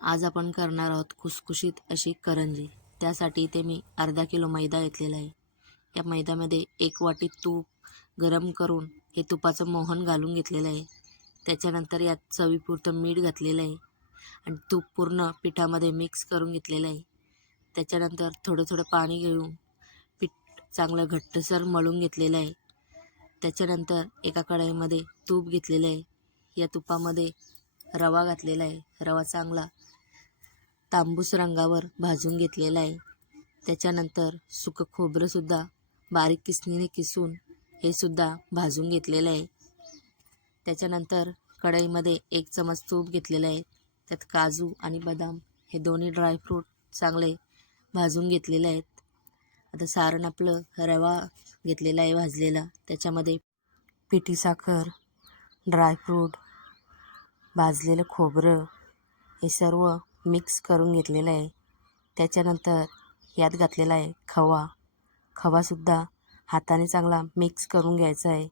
आज आपण करणार आहोत खुसखुशीत अशी करंजी। त्यासाठी इथे मी अर्धा किलो मैदा घेतलेला आहे। या मैद्यामध्ये 1 वाटी तूप गरम करून हे तुपाचं मोहन घालून घेतलेलं आहे। त्याच्यानंतर यात चवीपुरतं मीठ घातलेलं आहे आणि तूप पूर्ण पिठामध्ये मिक्स करून घेतलेलं आहे। त्याच्यानंतर थोडं थोडं पाणी घेऊन पीठ चांगलं घट्टसर मळून घेतलेलं आहे। त्याच्यानंतर एका कढईमध्ये तूप घेतलेलं आहे। या तुपामध्ये रवा घातलेला आहे। रवा चांगला तांबूस रंगावर भाजून घेतलेला आहे। त्याच्यानंतर सुकं खोबरंसुद्धा बारीक किसणीने किसून हे सुद्धा भाजून घेतलेलं आहे। त्याच्यानंतर कढईमध्ये 1 चमच तूप घेतलेलं आहे। त्यात काजू आणि बदाम हे दोन्ही ड्रायफ्रूट चांगले भाजून घेतलेले आहेत। आता सारण आपलं रवा घेतलेला आहे भाजलेला, त्याच्यामध्ये पिठी साखर, ड्रायफ्रूट, भाजलेलं खोबरं हे सर्व मिक्स करून घेतलेलं आहे। त्याच्यानंतर यात घातलेला आहे खवा। खवासुद्धा हाताने चांगला मिक्स करून घ्यायचा आहे।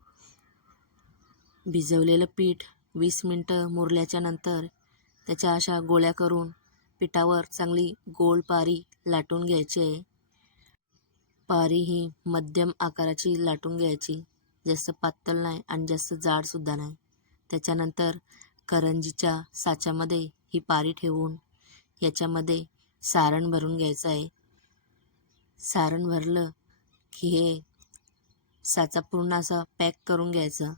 भिजवलेलं पीठ 20 मिनटं मुरल्याच्या नंतर त्याच्या अशा गोळ्या करून पिठावर चांगली गोल पारी लाटून घ्यायची आहे। पारी ही मध्यम आकाराची लाटून घ्यायची, जास्त पातळ नाही आणि जास्त जाडसुद्धा नाही। त्याच्यानंतर करंजीच्या साच्यामध्ये ही पारी ठेवून याच्यामध्ये सारण भरून घ्यायचं आहे। सारण भरलं की हे साचा पूर्ण असा पॅक करून घ्यायचा,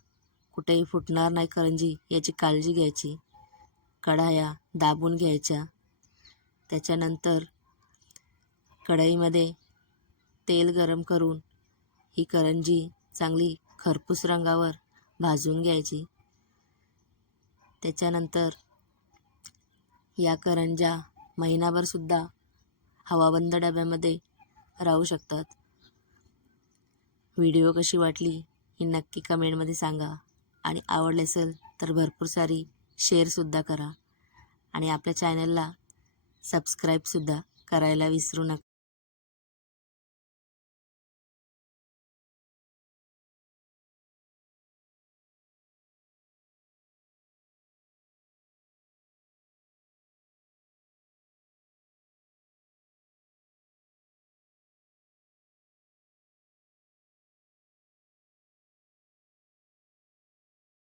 कुठेही फुटणार नाही करंजी याची काळजी घ्यायची। कढया दाबून घ्यायच्या। त्याच्यानंतर कढईमध्ये तेल गरम करून ही करंजी चांगली खरपूस रंगावर भाजून घ्यायची। त्याच्यानंतर या करंज्या महिनाभरसुद्धा हवाबंद डब्यामध्ये राहू शकतात। व्हिडिओ कशी वाटली ही नक्की कमेंटमध्ये सांगा आणि आवडले असेल तर भरपूर सारी शेअरसुद्धा करा आणि आपल्या चॅनलला सबस्क्राईबसुद्धा करायला विसरू नका।